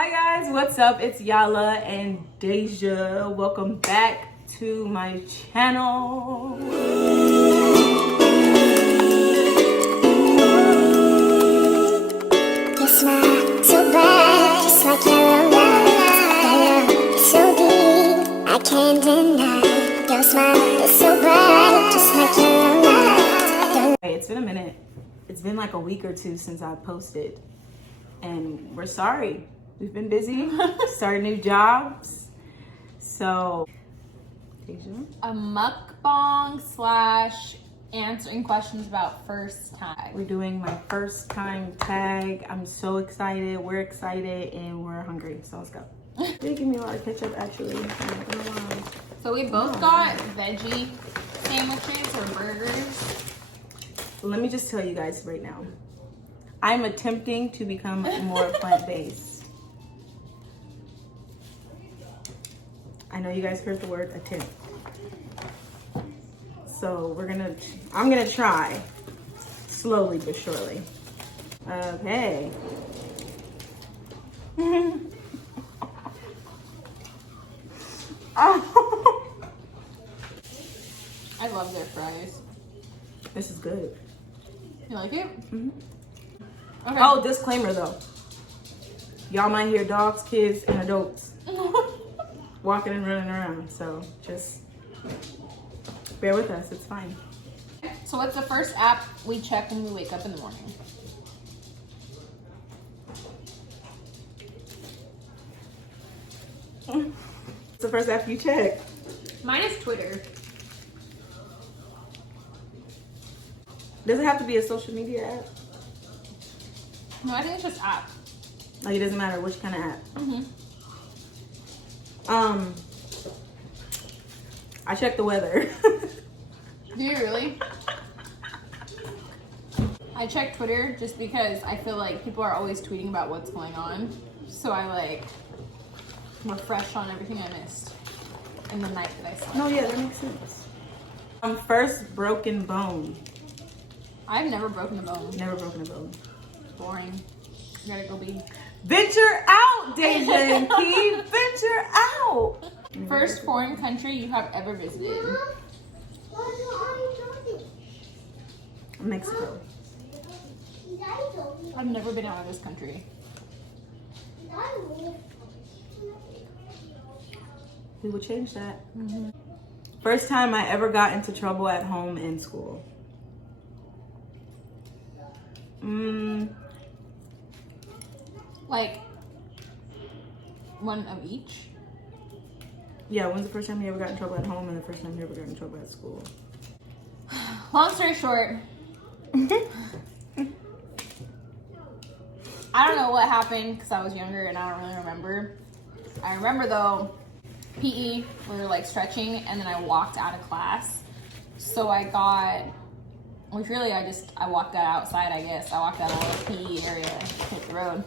Hi guys, what's up? It's YaLLa and Deja. Welcome back to my channel. You smile so bright, just like YaLLa. So deep, I can't deny. Your smile is so bright, just like YaLLa. Hey, it's been a minute. It's been like a week or two since I posted. And we're sorry. We've been busy, starting new jobs. So, Deja? A mukbang / answering questions about first time. We're doing my first time tag. I'm so excited. We're excited and we're hungry. So let's go. They give me a lot of ketchup actually. I'm not gonna lie. So we both got veggie sandwiches or burgers. Let me just tell you guys right now. I'm attempting to become more plant-based. I know you guys heard the word attempt. So I'm gonna try slowly but surely. Okay. Oh. I love their fries. This is good. You like it? Mm-hmm. Okay. Oh, disclaimer though. Y'all might hear dogs, kids, and adults walking and running around. So just bear with us. It's fine. So what's the first app we check when we wake up in the morning? It's the first app you check. Mine is Twitter. Does it have to be a social media app? No, I think it's just app. Like it doesn't matter which kind of app. Mm-hmm. I check the weather. Do you really? I check Twitter just because I feel like people are always tweeting about what's going on. So I like refresh on everything I missed in the night that I slept. No, yeah, that makes sense. First broken bone. I've never broken a bone. Never broken a bone. Boring. You gotta go be. Venture out, Deja and Keith. Venture out. First foreign country you have ever visited. Mexico. I've never been out of this country. We will change that. Mm-hmm. First time I ever got into trouble at home and school. Like one of each. Yeah, when's the first time you ever got in trouble at home and the first time you ever got in trouble at school? Long story short, I don't know what happened because I was younger and I don't really remember. I remember though, PE, we were like stretching and then I walked out of class. So I got, which really I walked out outside, I guess. I walked out of the PE area, hit the road.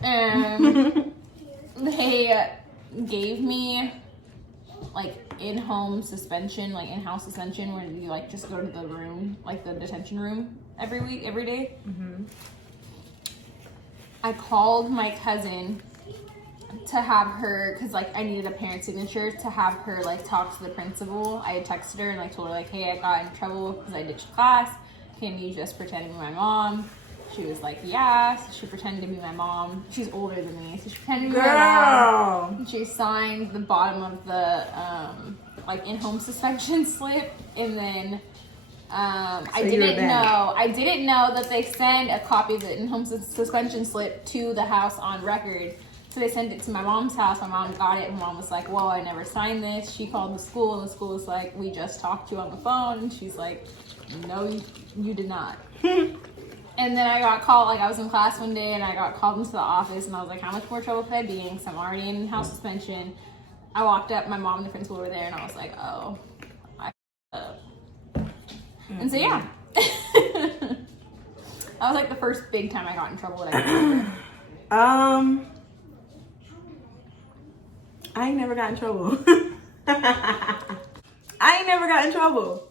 And they gave me like in-home suspension, like in-house suspension, where you like just go to the room, like the detention room every day. Mm-hmm. I called my cousin to have her, because like I needed a parent signature, to have her like talk to the principal. I had texted her and like told her like, hey, I got in trouble because I ditched class. Can you just pretend to be my mom? She was like, yeah. So she pretended to be my mom. She's older than me, so she pretended to be my mom. And she signed the bottom of the like in-home suspension slip, and then I didn't know that they send a copy of the in-home suspension slip to the house on record. So they sent it to my mom's house. My mom got it, and mom was like, whoa, I never signed this. She called the school, and the school was like, we just talked to you on the phone. And she's like, no, you did not. And then I got called, like I was in class one day and I got called into the office and I was like, how much more trouble could I be in? Because I'm already in house suspension. I walked up, my mom and the principal were there, and I was like, oh, I up. Mm-hmm. And so yeah. That was like the first big time I got in trouble that I remember. I ain't never got in trouble. I ain't never got in trouble.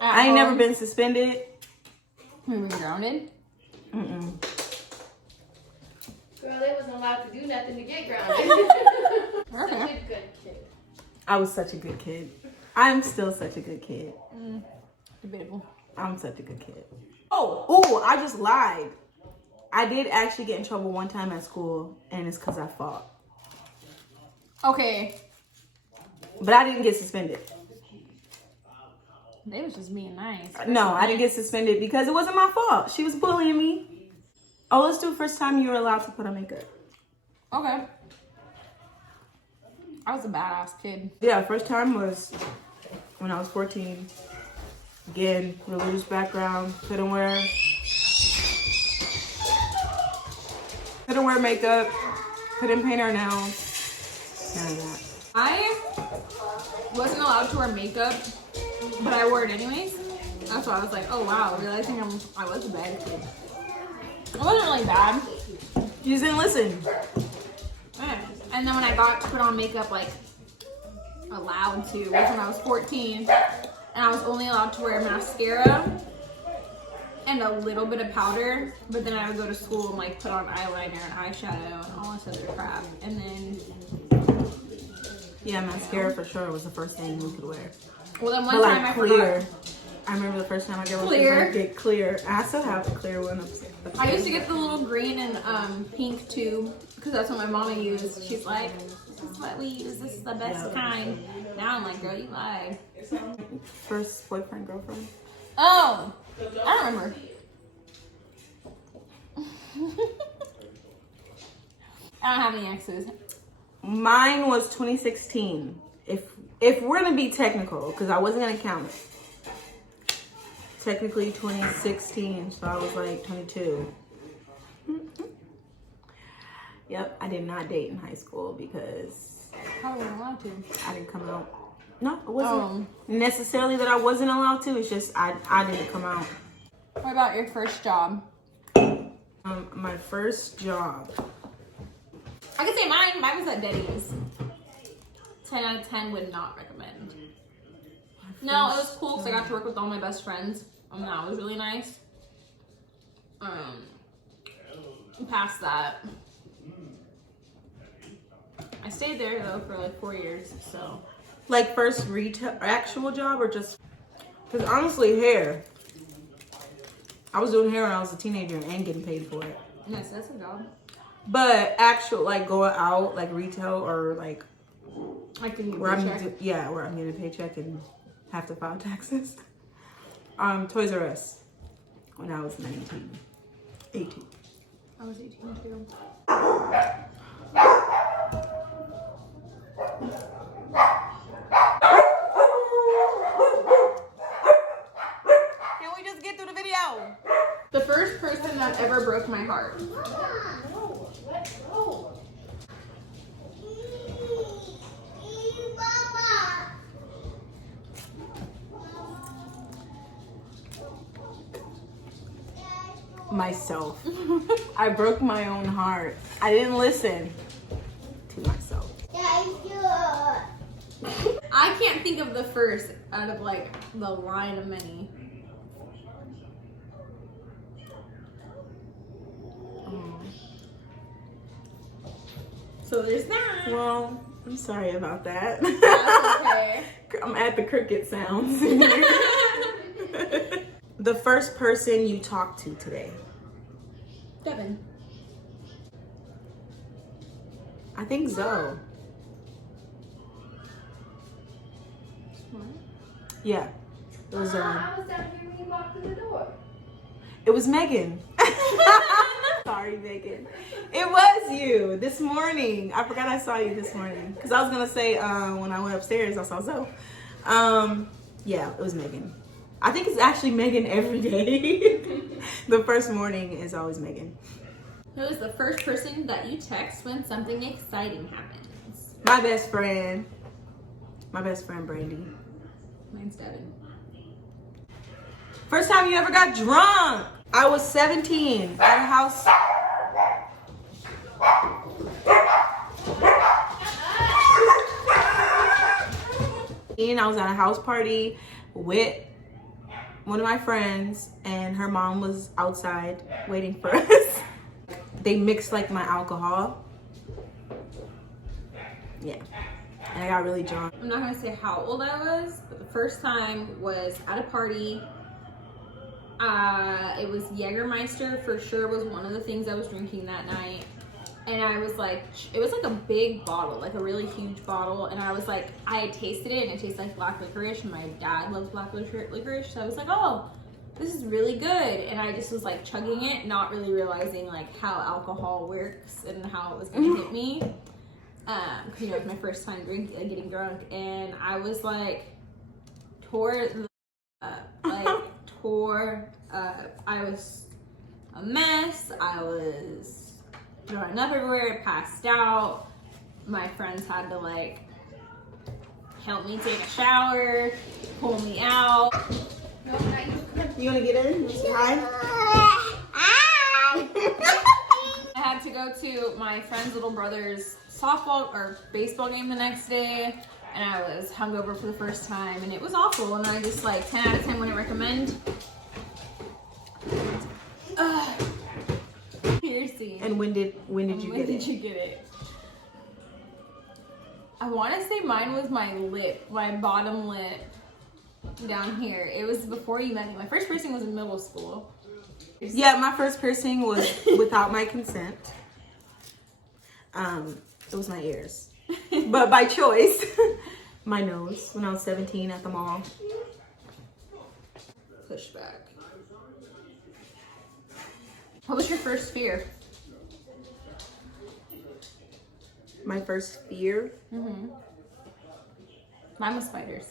I ain't never been suspended. We were grounded? Mm-mm. Girl, they wasn't allowed to do nothing to get grounded. Such a good kid. I was such a good kid. I'm still such a good kid. Debatable. I'm such a good kid. Oh, I just lied. I did actually get in trouble one time at school, and it's because I fought. Okay. But I didn't get suspended. They was just being nice. No, I didn't get suspended because it wasn't my fault. She was bullying me. Oh, let's do first time you were allowed to put on makeup. Okay. I was a badass kid. Yeah, first time was when I was 14. Again, religious background. Couldn't wear makeup. Couldn't paint our nails. None of that. I wasn't allowed to wear makeup, but I wore it anyways. That's why I was like, oh wow, realizing I was a bad kid. It wasn't really bad. You just didn't listen. Yeah. And then when I got to put on makeup, like, allowed to, was when I was 14. And I was only allowed to wear mascara and a little bit of powder. But then I would go to school and, like, put on eyeliner and eyeshadow and all this other crap. And then... Yeah, mascara for sure was the first thing we could wear. Well, then one But time like I clear. forgot. I remember the first time I got Clear. Get clear. I still have the clear one. I used to get the little green and pink tube because that's what my mama used. She's like, this is what we use. This is the best kind. Now I'm like, girl, you lied. First boyfriend, girlfriend. Oh, I don't remember. I don't have any exes. Mine was 2016. If we're gonna be technical, because I wasn't gonna count it. Technically 2016, so I was like 22. Yep, I did not date in high school because How were you allowed to? I didn't come out. No, it wasn't necessarily that I wasn't allowed to. It's just I didn't come out. What about your first job? My first job. I could say mine. Mine was at Denny's. 10 out of 10 would not recommend. No, it was cool because I got to work with all my best friends. That was really nice. Past that, I stayed there though for like 4 years. So, Like first retail actual job or just? Because honestly, hair. I was doing hair when I was a teenager and getting paid for it. yes, that's a job. But actual like going out like retail or like I can where I'm check. where I'm getting a paycheck and have to file taxes. Toys R Us when I was 18. I was 18 too. Can we just get through the video? The first person that ever broke my heart. Myself. I broke my own heart. I didn't listen to myself. I can't think of the first out of like the line of many. So there's that. Well, I'm sorry about that. That's okay. I'm at the cricket sounds. The first person you talked to today. Devin. I think Zoe. Yeah. It was I was down here when you walked through the door. It was Megan. Sorry, Megan. It was you this morning. I forgot I saw you this morning. Because I was going to say when I went upstairs, I saw Zoe. Yeah, it was Megan. I think it's actually Megan every day. The first morning is always Megan. Who is the first person that you text when something exciting happens? My best friend. My best friend, Brandy. Mine's Devin. First time you ever got drunk? I was 17 at a house. I was at a house party with one of my friends and her mom was outside waiting for us. they mixed like my alcohol. Yeah, and I got really drunk. I'm not gonna say how old I was, but the first time was at a party. It was Jägermeister for sure was one of the things I was drinking that night. And I was like, it was like a big bottle, like a really huge bottle. And I was like, I had tasted it and it tasted like black licorice. And my dad loves black licorice. So I was like, oh, this is really good. And I just was like chugging it, not really realizing like how alcohol works and how it was gonna hit me. Cause you know, it was my first time getting drunk. And I was like, tore up. I was a mess. I was throwing up everywhere, passed out. My friends had to like help me take a shower, pull me out. No, not you. You wanna get in? I had to go to my friend's little brother's softball or baseball game the next day, and I was hungover for the first time, and it was awful. And I just like 10 out of 10 wouldn't recommend. Piercing. And when did you get it? You get it? I want to say mine was my lip, my bottom lip down here. It was before you met me. My first piercing was in middle school. Yeah, my first piercing was without my consent. It was my ears, but by choice. My nose when I was 17 at the mall. Push back. What was your first fear? My first fear? Mine was spiders.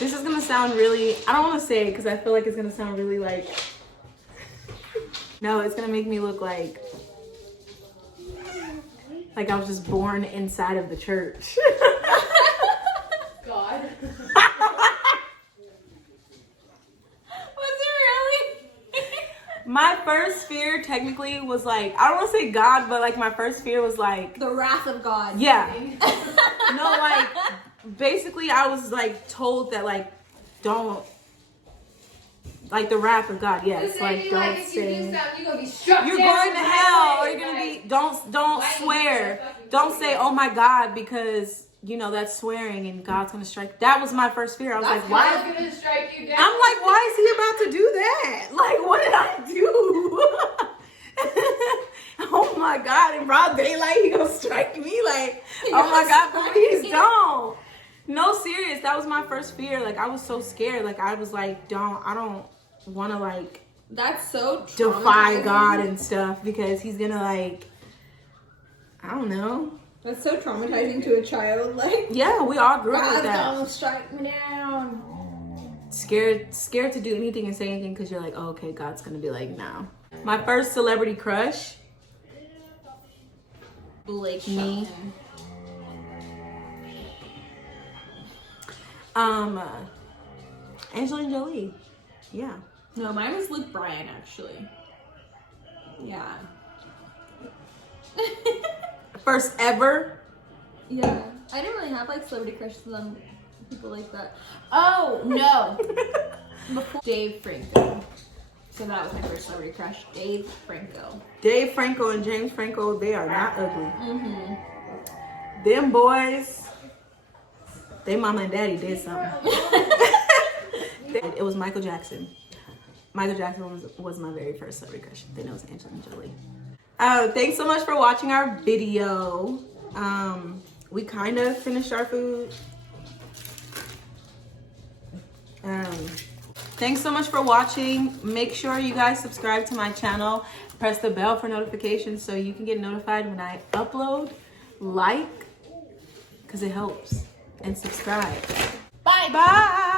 This is gonna sound really, I don't want to say it because I feel like it's gonna sound really like, no, it's gonna make me look like I was just born inside of the church. God. Was it really? My first fear technically was like, I don't want to say God, but like my first fear was like, The wrath of God. yeah. No, like basically I was like told that like don't, like the wrath of God, yes. This Like lady, don't like, if you do say, something, you're gonna be struck you're down going to right hell, or away. you're gonna Like, be, don't why swear. you fucking Don't do say, that? oh my God, because you know that's swearing and God's gonna strike. That was my first fear. I was That's like, why? God's gonna strike you down. I'm like, why is he about to do that? Like, what did I do? Oh my God, in broad daylight, he gonna strike me? Like, oh my God, please don't. No, serious, that was my first fear. Like, I was so scared. Like, I was like, I don't want to like That's so defy traumatizing. God and stuff because he's gonna like, I don't know. That's so traumatizing to a child. Like, Yeah, we all grew up with God's that. gonna strike me down. Scared to do anything and say anything because you're like, oh, okay, God's gonna be like, no. My first celebrity crush, Blake Me. Shelton. Angelina Jolie. Yeah. No, mine was Luke Bryan, actually. Yeah. First ever. Yeah. I didn't really have like celebrity crushes on people like that. Oh, no. Before Dave Franco. So that was my first celebrity crush. Dave Franco. Dave Franco and James Franco, they are not ugly. Them boys, they mama and daddy did something. It was Michael Jackson. Michael Jackson was my very first celebrity crush. Then it was Angelina Jolie. Thanks so much for watching our video. We kind of finished our food. Thanks so much for watching. Make sure you guys subscribe to my channel. Press the bell for notifications so you can get notified when I upload. Like, because it helps. And subscribe. Bye. Bye.